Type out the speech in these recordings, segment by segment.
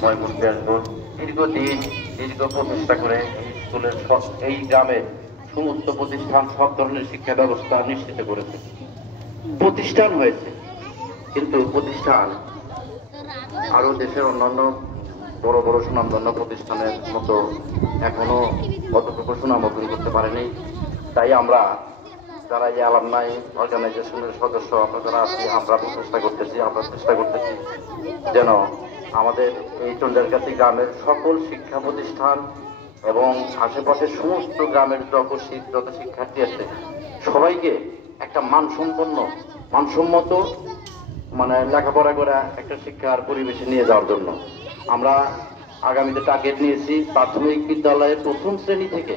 ময়মনসিংহ আসবো। দীর্ঘদিন দীর্ঘ প্রচেষ্টা করে স্কুলের এই গ্রামের সমস্ত প্রতিষ্ঠান সব ধরনের শিক্ষা ব্যবস্থা নিশ্চিত করেছে, প্রতিষ্ঠান হয়েছে। কিন্তু প্রতিষ্ঠান আরো দেশের অন্যান্য বড় বড় সুনামধন্য প্রতিষ্ঠানের মতো এখনো অতটুকু সুনাম অর্জন করতে পারেনি। তাই আমরা যারা এই অ্যালামনাই অর্গানাইজেশনের সদস্য আমরা যারা আছি, আমরা চেষ্টা করতেছি যেন আমাদের এই চন্দ্রকাতি গ্রামের সকল শিক্ষা প্রতিষ্ঠান এবং আশেপাশের সমস্ত গ্রামের যত শিক্ষার্থী আছে সবাইকে একটা মানসম্মত লেখাপড়া করে একটা শিক্ষার পরিবেশে নিয়ে যাওয়ার জন্য আমরা আগামীতে টার্গেট নিয়েছি। প্রাথমিক বিদ্যালয়ের প্রথম শ্রেণী থেকে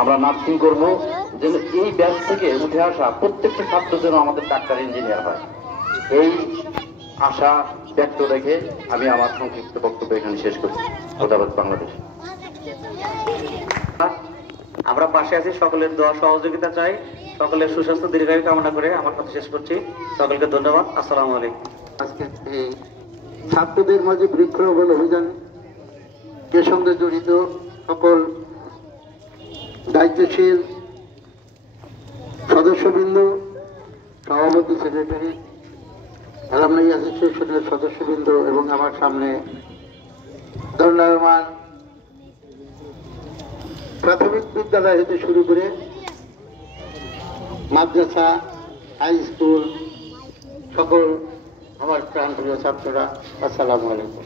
আমরা নার্সিং করব, যেন এই ব্যাচ থেকে উঠে আসা প্রত্যেকটা ছাত্র যেন আমাদের ডাক্তার ইঞ্জিনিয়ার হয়, এই আশা ব্যক্ত রেখে আমি আমার সংক্ষিপ্ত বক্তব্য এখানে শেষ করছি। ধন্যবাদ। বাংলাদেশ আমরা পাশে আছি, সকলের দোয়া সহযোগিতা চাই, সকলের সুস্বাস্থ্য দীর্ঘায়ু কামনা করে আমার কথা শেষ করছি। সকলকে ধন্যবাদ। আসসালামু আলাইকুম। আজকে এই ছাত্রদের মাঝে বৃক্ষরোপণ অভিযান এর সঙ্গে জড়িত সকল দায়িত্বশীল সদস্যবৃন্দ, সভাপতি, সেক্রেটারি, অ্যালামনাই অ্যাসোসিয়েশনের সদস্যবৃন্দ এবং আমার সামনে দণ্ডায়মান প্রাথমিক বিদ্যালয় হতে শুরু করে মাদ্রাসা, হাই স্কুল, সকল আমার প্রাণপ্রিয় ছাত্ররা, আসসালামু আলাইকুম।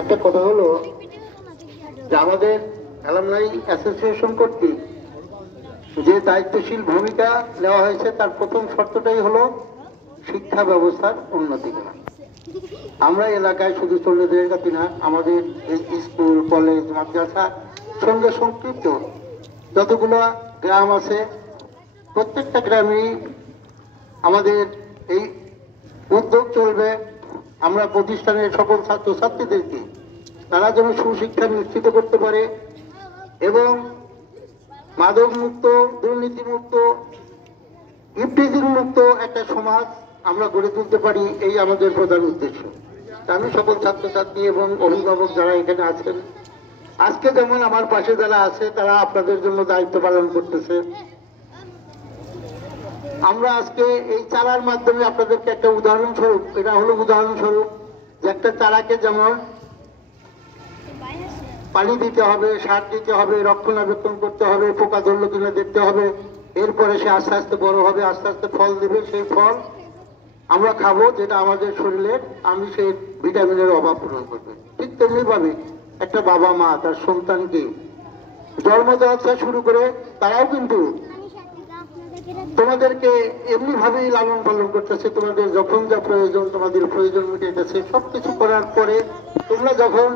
একটা কথা হলো যে আমাদের অ্যালামনাই অ্যাসোসিয়েশন কর্তৃক যে দায়িত্বশীল ভূমিকা নেওয়া হয়েছে তার প্রথম শর্তটাই হলো শিক্ষা ব্যবস্থার উন্নতি করা। আমরা এলাকায় শুধু চন্দ্রকাতি না, আমাদের স্কুল, কলেজ, মাদ্রাসা সঙ্গে সম্পৃক্ত যতগুলো গ্রাম আছে প্রত্যেকটা গ্রামেই আমাদের এই উদ্যোগ চলবে। আমরা প্রতিষ্ঠানের সকল ছাত্রছাত্রীদেরকে তারা যেন সুশিক্ষা নিশ্চিত করতে পারে এবং মাদক মুক্ত, দুর্নীতি মুক্ত, ইফটিজিং মুক্ত একটা সমাজ আমরা গড়ে তুলতে পারি, এই আমাদের প্রধান উদ্দেশ্য। আমি সকল ছাত্রছাত্রী এবং অভিভাবক যারা এখানে আছেন, আজকে যেমন আমার পাশে যারা আছে তারা আপনাদের জন্য দায়িত্ব পালন করতেছে, আমরা আজকে এই চারার মাধ্যমে আপনাদেরকে একটা উদাহরণস্বরূপ, এটা হলো উদাহরণস্বরূপ যে একটা চারাকে যেমন পানি দিতে হবে, সার দিতে হবে, রক্ষণাবেক্ষণ করতে হবে, পোকা ধরলো কিনা দেখতে হবে, এরপরে সে আস্তে আস্তে বড় হবে, আস্তে আস্তে ফল দেবে, সেই ফল আমরা খাবো, যেটা আমাদের শরীরের সেই ভিটামিনের অভাব পূরণ করবে। ঠিক তেমনি ভাবে একটা বাবা মা তার সন্তানকে জন্ম দেওয়া থেকে শুরু করে তারাও কিন্তু তোমাদেরকে এমনি ভাবেই লালন পালন করতেছে, তোমাদের যখন যা প্রয়োজন, তোমাদের প্রয়োজন মিটাইতেছে। সবকিছু করার পরে তোমরা যখন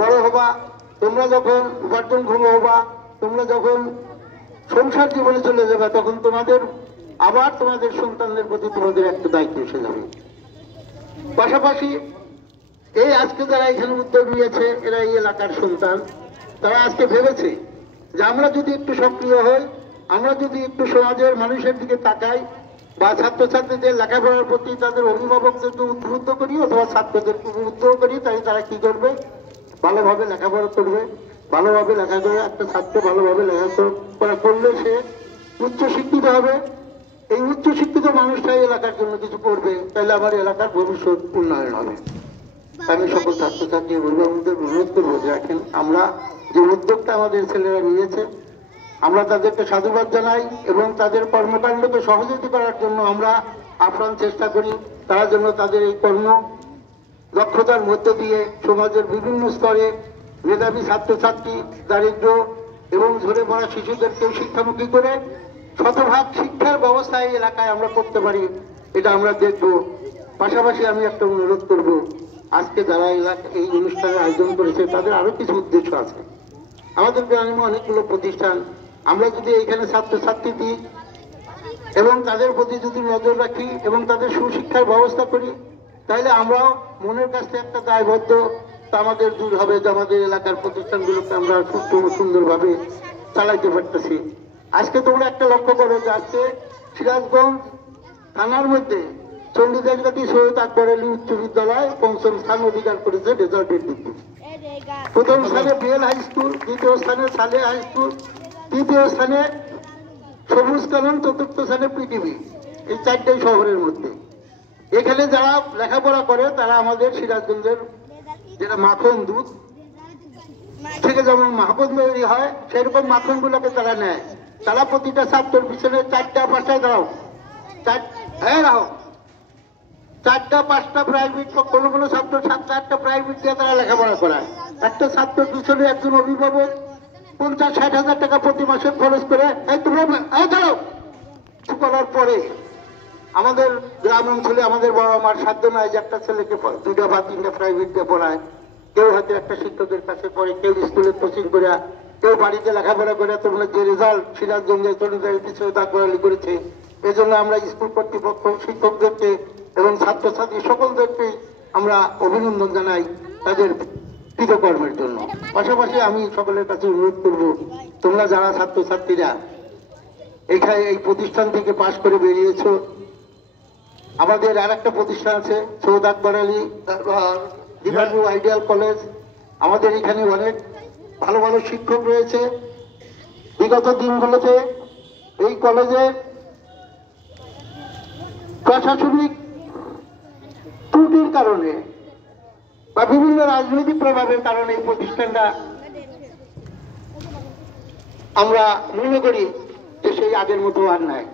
বড় হবা, তোমরা যখন উপার্জনক্ষম হবা, তোমরা যখন সংসার জীবনে চলে যাবে, তখন তোমাদের আবার তোমাদের সন্তানদের প্রতি তোমাদের একটা দায়িত্ব এসে যাবে। পাশাপাশি এই আজকে যারা এখানে উদ্যোগ নিয়েছে এরা এই এলাকার সন্তান, তারা আজকে ভেবেছে যে আমরা যদি একটু সক্রিয় হই, আমরা যদি একটু সমাজের মানুষের দিকে তাকাই বা ছাত্রছাত্রীদের লেখাপড়ার প্রতি তাদের অভিভাবকদেরকে উদ্বুদ্ধ করি অথবা ছাত্রদেরকে উদ্বুদ্ধ করি, তাই তারা কি করবে, ভালোভাবে লেখাপড়া করবে। ভালোভাবে লেখা করে একটা ছাত্র ভালোভাবে লেখাপড়া করলে সে উচ্চশিক্ষিত হবে। এই উচ্চশিক্ষিত মানুষটাই এলাকার জন্য কিছু করবে, তাহলে আমার এলাকার ভবিষ্যৎ উন্নয়ন হবে। আমি সকল ছাত্রছাত্রী অভিভাবকদের অনুরোধ করবো যে দেখেন, আমরা যে উদ্যোগটা আমাদের ছেলেরা নিয়েছে আমরা তাদেরকে সাধুবাদ জানাই এবং তাদের কর্মকাণ্ডকে সহযোগিতা করার জন্য আমরা আপ্রাণ চেষ্টা করি। তারা যেন তাদের এই কর্ম দক্ষতার মধ্য দিয়ে সমাজের বিভিন্ন স্তরে মেধাবী ছাত্রছাত্রী, দারিদ্র এবং ঝরে পড়া শিশুদেরকেও শিক্ষামুখী করে শতভাগ শিক্ষার ব্যবস্থা এই এলাকায় আমরা করতে পারি, এটা আমরা দেখব। পাশাপাশি আমি একটা অনুরোধ করব, আজকে যারা এই অনুষ্ঠানের আয়োজন করেছে তাদের আরো কিছু উদ্দেশ্য আছে। আমাদের গ্রামে অনেকগুলো প্রতিষ্ঠান, আমরা যদি এইখানে ছাত্রছাত্রী দিই এবং তাদের প্রতি যদি নজর রাখি এবং তাদের সুশিক্ষার ব্যবস্থা করি, তাহলে আমরাও মনের কাছে একটা দায়বদ্ধতা আমাদের দূর হবে যে আমাদের এলাকার প্রতিষ্ঠানগুলোকে আমরা সুন্দরভাবে চালাইতে পারতেছি। আজকে তোমরা একটা লক্ষ্য করো যে আজকে সিরাজগঞ্জ থানার মধ্যে চণ্ডীদাসগাতি সৈয়দ আকবর আলী উচ্চ বিদ্যালয় পঞ্চম স্থান অধিকার করেছে রেজাল্টের দিক থেকে। প্রথম স্থানে বেল হাই স্কুল, দ্বিতীয় স্থানে সালে হাই স্কুল, তৃতীয় স্থানে সবুজ কানন, চতুর্থ স্থানে পিটিভি। এই চারটাই শহরের মধ্যে। এখানে যারা লেখাপড়া করে তারা আমাদের সিরাজগঞ্জের যেটা মাখন দুধ থেকে যেমন মাখন তৈরি হয় সেরকম মাখন গুলোকে তারা নেয়। তারা প্রতিটা ছাত্রের পিছনে 4টা 5টা দাও, 4টা 5টা প্রাইভেট, কোনো কোনো ছাত্র 7টা 8টা প্রাইভেট দিয়ে তারা লেখাপড়া করায়। একটা ছাত্রের পিছনে একজন অভিভাবক 50-60 হাজার টাকা প্রতি মাসে খরচ করে করার পরে আমাদের গ্রাম অঞ্চলে আমাদের বাবা মার সাধ্য নাই যে একটা ছেলেকে 2টা বা 3টা প্রাইভেট দিয়ে পড়ায়। কেউ হয়তো একটা শিক্ষকের কাছে পড়ে, কেউ স্কুলে কোচিং করে, কেউ বাড়িতে লেখাপড়া করে। তোমরা যে রেজাল্ট সিরাজগঞ্জে চণ্ডীদাস করেছে, এই জন্য আমরা স্কুল কর্তৃপক্ষ, শিক্ষকদেরকে এবং ছাত্রছাত্রী সকলদেরকে আমরা অভিনন্দন জানাই তাদের কৃতকর্মের জন্য। পাশাপাশি আমি সকলের কাছে অনুরোধ করব, তোমরা যারা ছাত্রছাত্রীরা এখানে এই প্রতিষ্ঠান থেকে পাশ করে বেরিয়েছো, আমাদের আর একটা প্রতিষ্ঠান আছে সৈয়দ আকবর আলী আইডিয়াল কলেজ। আমাদের এখানে অনেক ভালো ভালো শিক্ষক রয়েছে। বিগত দিনগুলোতে এই কলেজের প্রশাসনিক ত্রুটির কারণে বা বিভিন্ন রাজনৈতিক প্রভাবের কারণে এই প্রতিষ্ঠানটা আমরা মনে করি যে সেই আগের মতো আর নাই।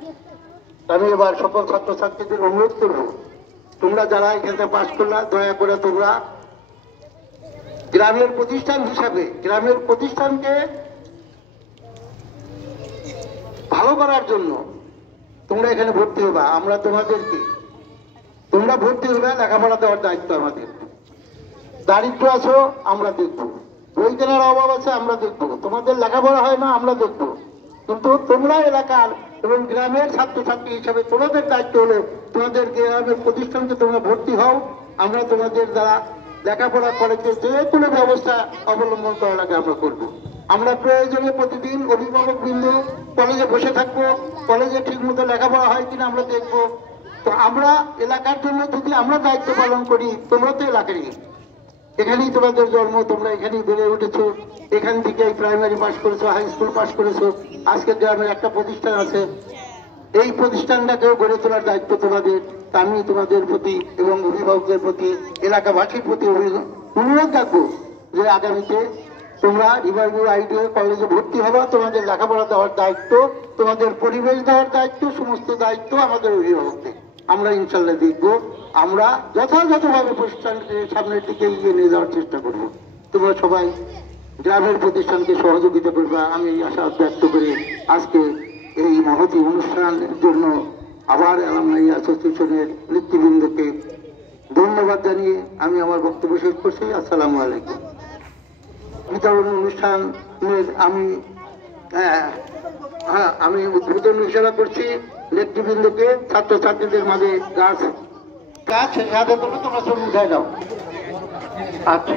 আমি এবার সকল ছাত্রছাত্রীদের অনুরোধ করব, তোমরা যারা এখানে পাশ করলা, দয়া করে তোমরা গ্রামের প্রতিষ্ঠান হিসাবে গ্রামের প্রতিষ্ঠানকে ভালো করার জন্য তোমরা এখানে ভর্তি হবা। আমরা তোমাদেরকে, তোমরা ভর্তি হবে, লেখাপড়া দেওয়ার দায়িত্ব আমাদের। দারিদ্র আছো আমরা দেখবো, বই কেনার অভাব আছে আমরা দেখবো, তোমাদের লেখাপড়া হয় না আমরা দেখবো, কিন্তু তোমরা এলাকার এবং গ্রামের ছাত্রছাত্রী হিসাবে তোমাদের দায়িত্ব হলো তোমাদের গ্রামের প্রতিষ্ঠানকে তোমরা ভর্তি হও। আমরা তোমাদের দ্বারা লেখাপড়া কলেজে যে কোনো ব্যবস্থা অবলম্বন করা লাগে আমরা করবো। আমরা প্রয়োজনে প্রতিদিন অভিভাবক বিন্দু কলেজে বসে থাকবো, কলেজে ঠিক মতো লেখাপড়া হয় কিনা আমরা দেখবো। তো আমরা এলাকার জন্য যদি আমরা দায়িত্ব পালন করি, তোমরা তো এলাকারই, এখানেই তোমাদের জন্ম, তোমরা এখানেই বেড়ে উঠেছো, এখান থেকে প্রাইমারি পাস করেছো, হাই স্কুল পাস করেছো। আজকে গ্রামের একটা প্রতিষ্ঠান আছে, এই প্রতিষ্ঠানটাকেও গড়ে তোলার দায়িত্ব তোমাদের। আমি তোমাদের প্রতি এবং অভিভাবকদের প্রতি, এলাকাবাসীর প্রতি অনুরোধ রাখবো যে আগামীতে তোমরা রিভারভিউ আইডিয়া কলেজে ভর্তি হবা, তোমাদের লেখাপড়া দেওয়ার দায়িত্ব, তোমাদের পরিবেশ দেওয়ার দায়িত্ব, সমস্ত দায়িত্ব আমাদের অভিভাবকদের। আমরা ইনশাল্লাহ দেখবো, আমরা যথাযথভাবে প্রতিষ্ঠানকে সামনের দিকে এগিয়ে নিয়ে যাওয়ার চেষ্টা করবো। তোমরা সবাই গ্রামের প্রতিষ্ঠানকে সহযোগিতা করবা, আমি এই আশা ব্যক্ত করে আজকে এই মহতী অনুষ্ঠানের জন্য আবার অ্যালামনাই অ্যাসোসিয়েশনের নেতৃবৃন্দকে ধন্যবাদ জানিয়ে আমি আমার বক্তব্য শেষ করছি। আসসালামু আলাইকুম। বিতরণ অনুষ্ঠানের আমি উদ্বোধন ঘোষণা করছি। নেতৃবৃন্দকে ছাত্রছাত্রীদের মাঝে গাছ সাথে করবো, তোমরা সব উঠায় দাও। আচ্ছা,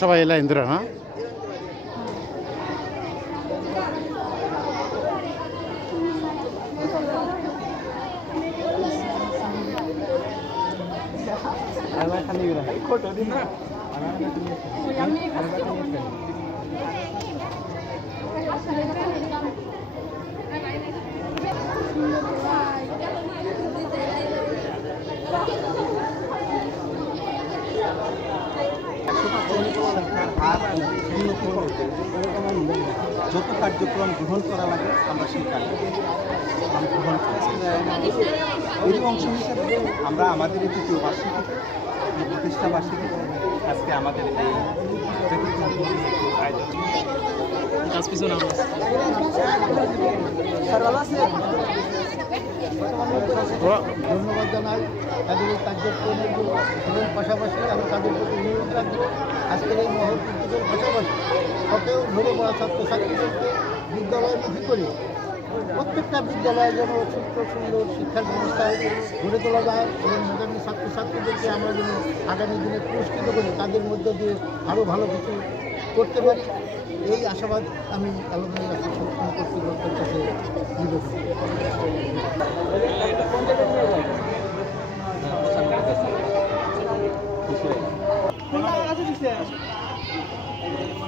সবাই এলা ইন্দিরা না যত কার্যক্রম গ্রহণ করা লাগে আমরা সেই কার্যক্রম গ্রহণ করেছি। এরই অংশ হিসেবে আমরা আমাদের এই তৃতীয় বার্ষিকীতে, প্রতিষ্ঠা বার্ষিকীতে আজকে আমাদের এই আয়োজন ধন্যবাদ জানাই তাদের এই কার্যক্রমের জন্য এবং পাশাপাশি আমি তাদের প্রতি অনুরোধ রাখবো আজকের এই মহৎ উদ্যোগের পাশাপাশি সকল ধরে পড়া ছাত্রছাত্রীদেরকে বিদ্যালয়মুখী করে প্রত্যেকটা বিদ্যালয়ে যেন সুন্দর শিক্ষার ব্যবস্থা গড়ে তোলা যায় এবং আগামী ছাত্রছাত্রীদেরকে আমরা যেন আগামী দিনে পুরস্কৃত করি, তাদের মধ্য দিয়ে আরও ভালো কিছু করতে পারি, এই আশাবাদ আমি আলহামদুলিল্লাহ কর্তৃপক্ষের কাছে দিব।